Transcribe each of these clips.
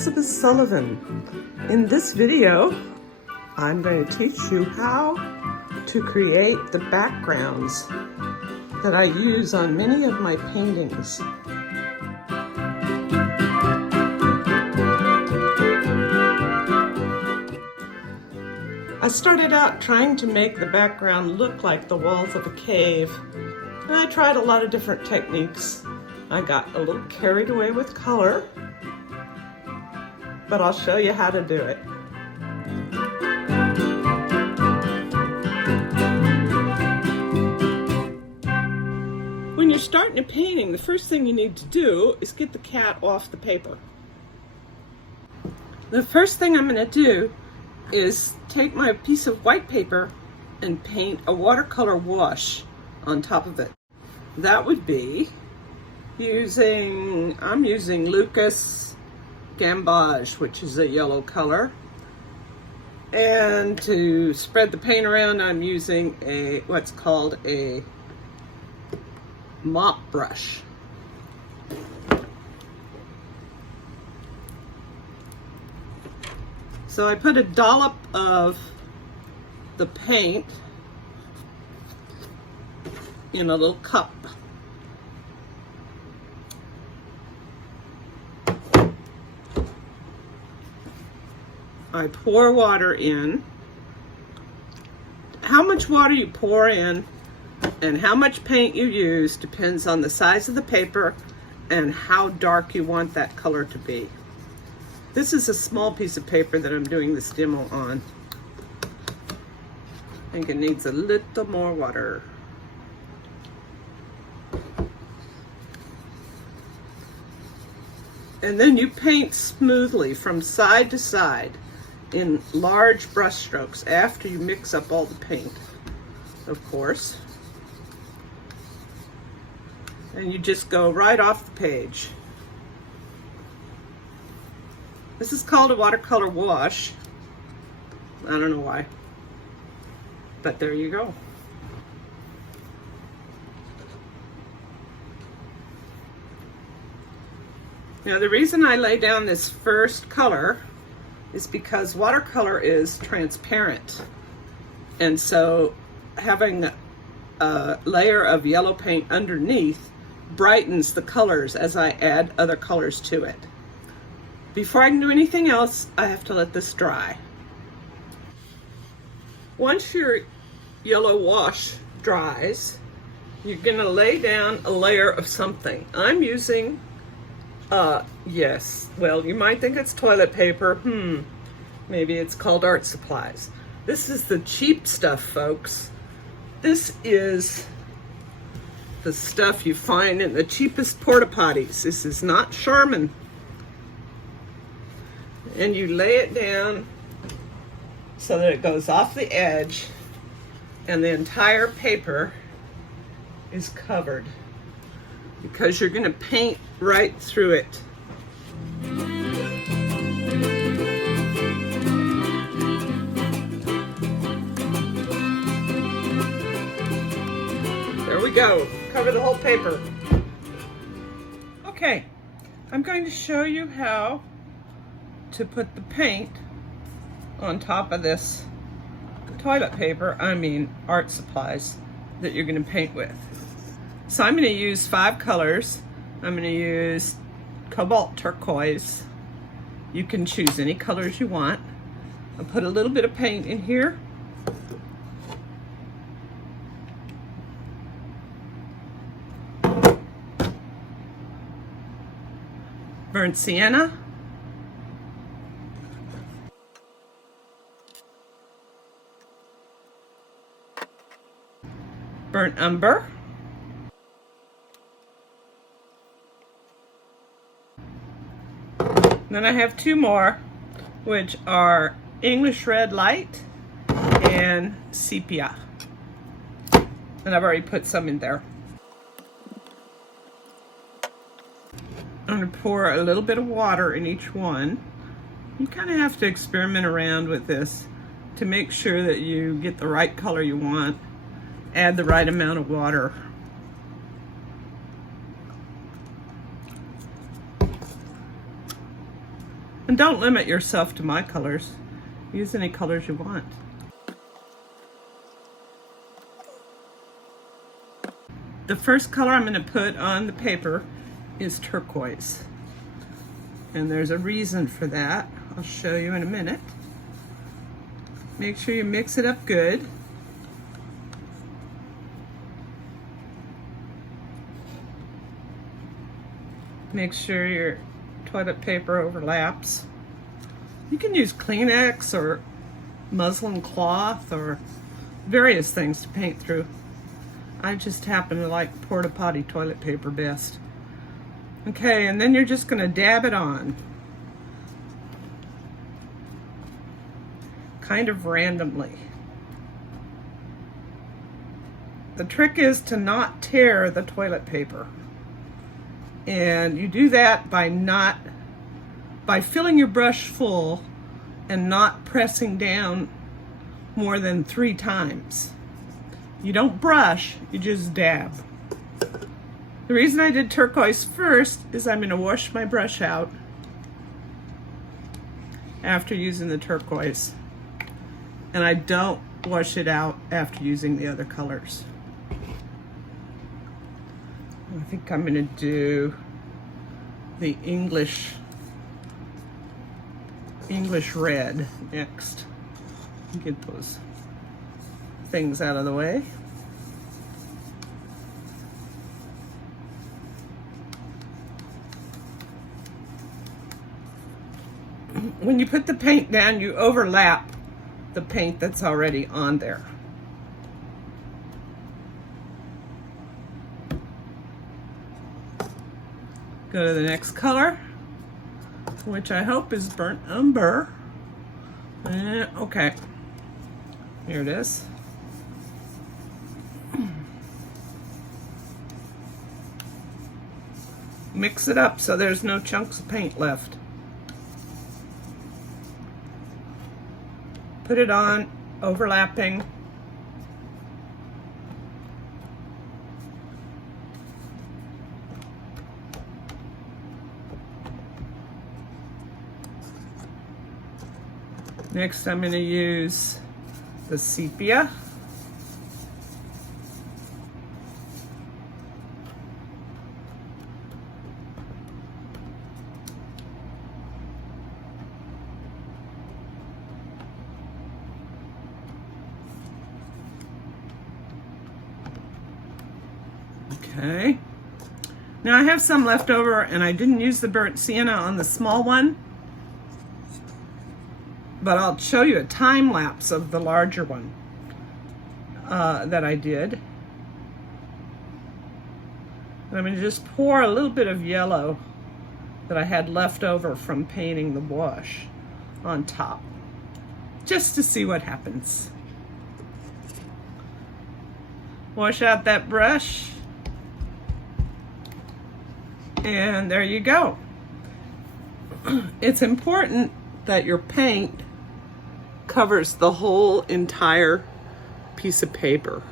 Elizabeth Sullivan. In this video, I'm going to teach you how to create the backgrounds that I use on many of my paintings. I started out trying to make the background look like the walls of a cave, and I tried a lot of different techniques. I got a little carried away with color, but I'll show you how to do it. When you're starting a painting, the first thing you need to do is get the cat off the paper. The first thing I'm going to do is take my piece of white paper and paint a watercolor wash on top of it. That would be I'm using Lucas Gambage, which is a yellow color. And to spread the paint around, I'm using what's called a mop brush. So I put a dollop of the paint in a little cup. I pour water in. How much water you pour in and how much paint you use depends on the size of the paper and how dark you want that color to be. This is a small piece of paper that I'm doing this demo on. I think it needs a little more water. And then you paint smoothly from side to side in large brush strokes after you mix up all the paint, of course. And you just go right off the page. This is called a watercolor wash. I don't know why, but there you go. Now the reason I lay down this first color is because watercolor is transparent, and so having a layer of yellow paint underneath brightens the colors as I add other colors to it. Before I can do anything else, I have to let this dry. Once your yellow wash dries, you're gonna lay down a layer of something. I'm using yes, well, you might think it's toilet paper. Maybe it's called art supplies. This is the cheap stuff, folks. This is the stuff you find in the cheapest porta potties. This is not Charmin. And you lay it down so that it goes off the edge and the entire paper is covered, because you're going to paint right through it. There we go. Cover the whole paper. Okay, I'm going to show you how to put the paint on top of this toilet paper, art supplies that you're going to paint with. So I'm going to use 5 colors. I'm going to use cobalt turquoise. You can choose any colors you want. I'll put a little bit of paint in here. Burnt sienna. Burnt umber. Then I have 2 more, which are English Red Light and Sepia. And I've already put some in there. I'm going to pour a little bit of water in each one. You kind of have to experiment around with this to make sure that you get the right color you want. Add the right amount of water. And don't limit yourself to my colors. Use any colors you want. The first color I'm going to put on the paper is turquoise. And there's a reason for that. I'll show you in a minute. Make sure you mix it up good. Make sure your toilet paper overlaps. You can use Kleenex or muslin cloth or various things to paint through. I just happen to like porta potty toilet paper best. Okay, and then you're just going to dab it on. Kind of randomly. The trick is to not tear the toilet paper. And you do that by filling your brush full and not pressing down more than 3 times. You don't brush, you just dab. The reason I did turquoise first is I'm going to wash my brush out after using the turquoise. And I don't wash it out after using the other colors. I think I'm going to do the English red next. Get those things out of the way. When you put the paint down, you overlap the paint that's already on there. Go to the next color, which I hope is burnt umber. Okay, here it is. Mix it up so there's no chunks of paint left. Put it on, overlapping. Next, I'm going to use the sepia. Okay. Now I have some left over and I didn't use the burnt sienna on the small one, but I'll show you a time lapse of the larger one that I did. And I'm going to just pour a little bit of yellow that I had left over from painting the wash on top, just to see what happens. Wash out that brush. And there you go. It's important that your paint covers the whole entire piece of paper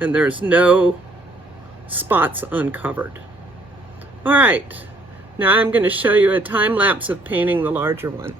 and there's no spots uncovered. All right, now I'm going to show you a time lapse of painting the larger one.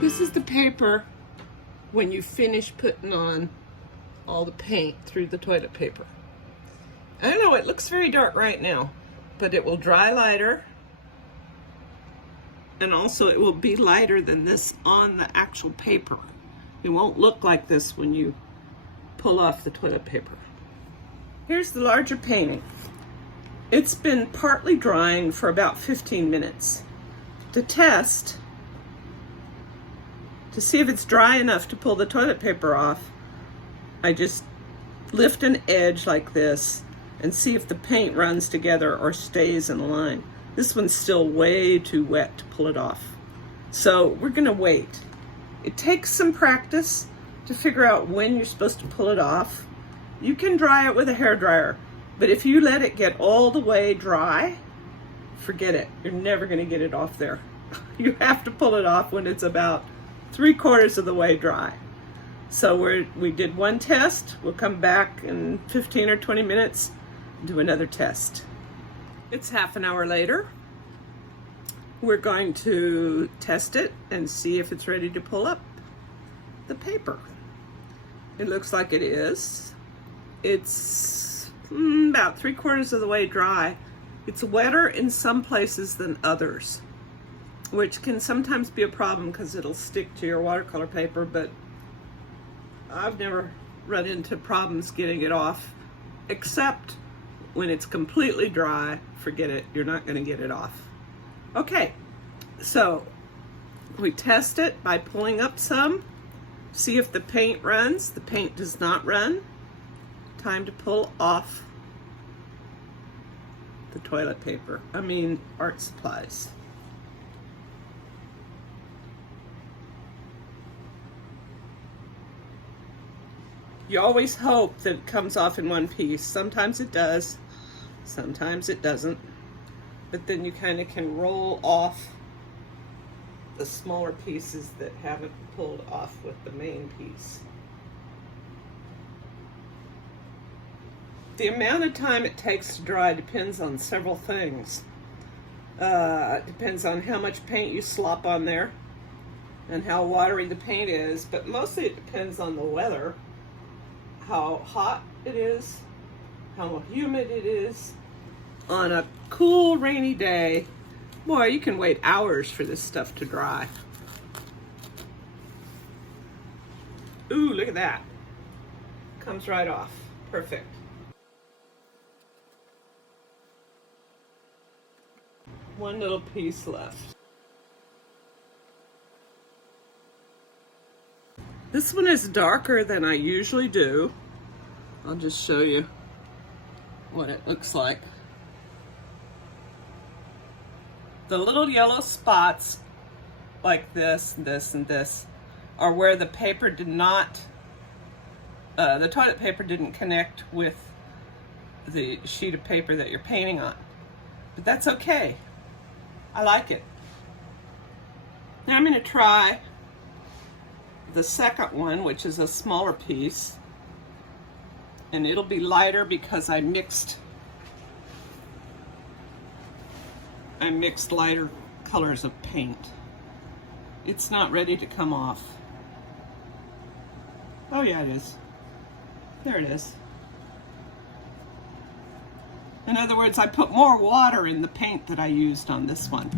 This is the paper when you finish putting on all the paint through the toilet paper. I don't know, it looks very dark right now, but it will dry lighter, and also it will be lighter than this on the actual paper. It won't look like this when you pull off the toilet paper. Here's the larger painting. It's been partly drying for about 15 minutes. To test, to see if it's dry enough to pull the toilet paper off, I just lift an edge like this and see if the paint runs together or stays in line. This one's still way too wet to pull it off. So we're gonna wait. It takes some practice to figure out when you're supposed to pull it off. You can dry it with a hairdryer, but if you let it get all the way dry, forget it. You're never gonna get it off there. You have to pull it off when it's about 3/4 of the way dry. So we did one test. We'll come back in 15 or 20 minutes, do another test. It's half an hour later. We're going to test it and see if it's ready to pull up the paper. It looks like it is. It's about 3/4 of the way dry. It's wetter in some places than others, which can sometimes be a problem because it'll stick to your watercolor paper, but I've never run into problems getting it off, except when it's completely dry. Forget it, you're not going to get it off. Okay, so we test it by pulling up some, see if the paint runs. The paint does not run. Time to pull off the toilet paper, art supplies. You always hope that it comes off in one piece. Sometimes it does, sometimes it doesn't. But then you kind of can roll off the smaller pieces that haven't pulled off with the main piece. The amount of time it takes to dry depends on several things. It depends on how much paint you slop on there and how watery the paint is, but mostly it depends on the weather, how hot it is, how humid it is. On a cool, rainy day, boy, you can wait hours for this stuff to dry. Ooh, look at that. Comes right off. Perfect. One little piece left. This one is darker than I usually do. I'll just show you what it looks like. The little yellow spots like this, this, and this are where the paper did not, the toilet paper didn't connect with the sheet of paper that you're painting on. But that's okay. I like it. Now I'm going to try the second one, which is a smaller piece, and it'll be lighter because I mixed lighter colors of paint. It's not ready to come off. Oh yeah, it is. There it is. In other words, I put more water in the paint that I used on this one.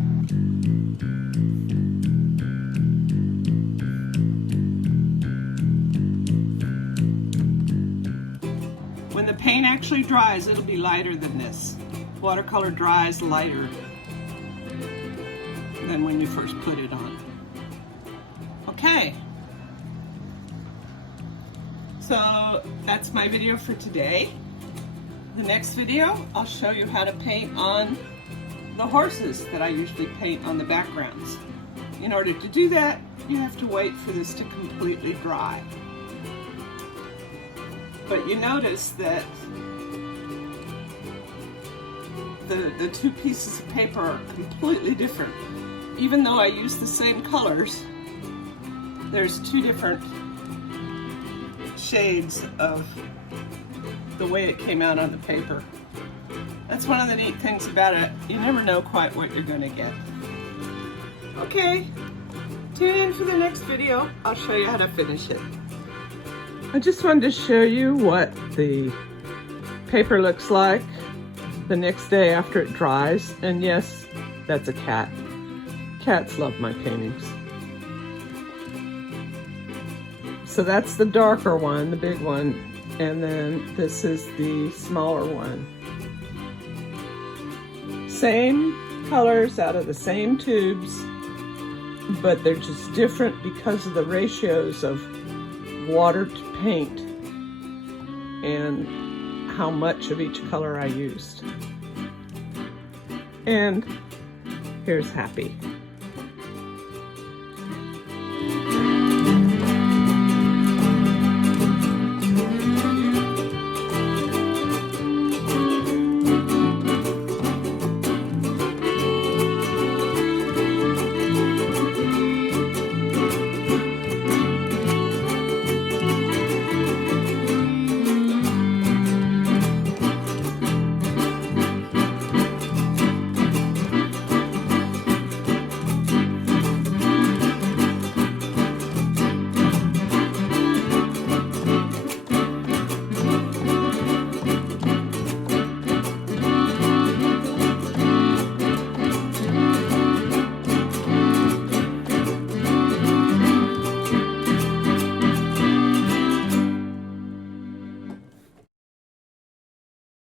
When the paint actually dries, it'll be lighter than this. Watercolor dries lighter than when you first put it on. Okay. So that's my video for today. The next video, I'll show you how to paint on the horses that I usually paint on the backgrounds. In order to do that, you have to wait for this to completely dry. But you notice that the two pieces of paper are completely different. Even though I use the same colors, there's two different shades of the way it came out on the paper. That's one of the neat things about it. You never know quite what you're going to get. Okay, tune in for the next video. I'll show you how to finish it. I just wanted to show you what the paper looks like the next day after it dries. And yes, that's a cat. Cats love my paintings. So that's the darker one, the big one. And then this is the smaller one. Same colors out of the same tubes, but they're just different because of the ratios of water to paint and how much of each color I used. And here's happy.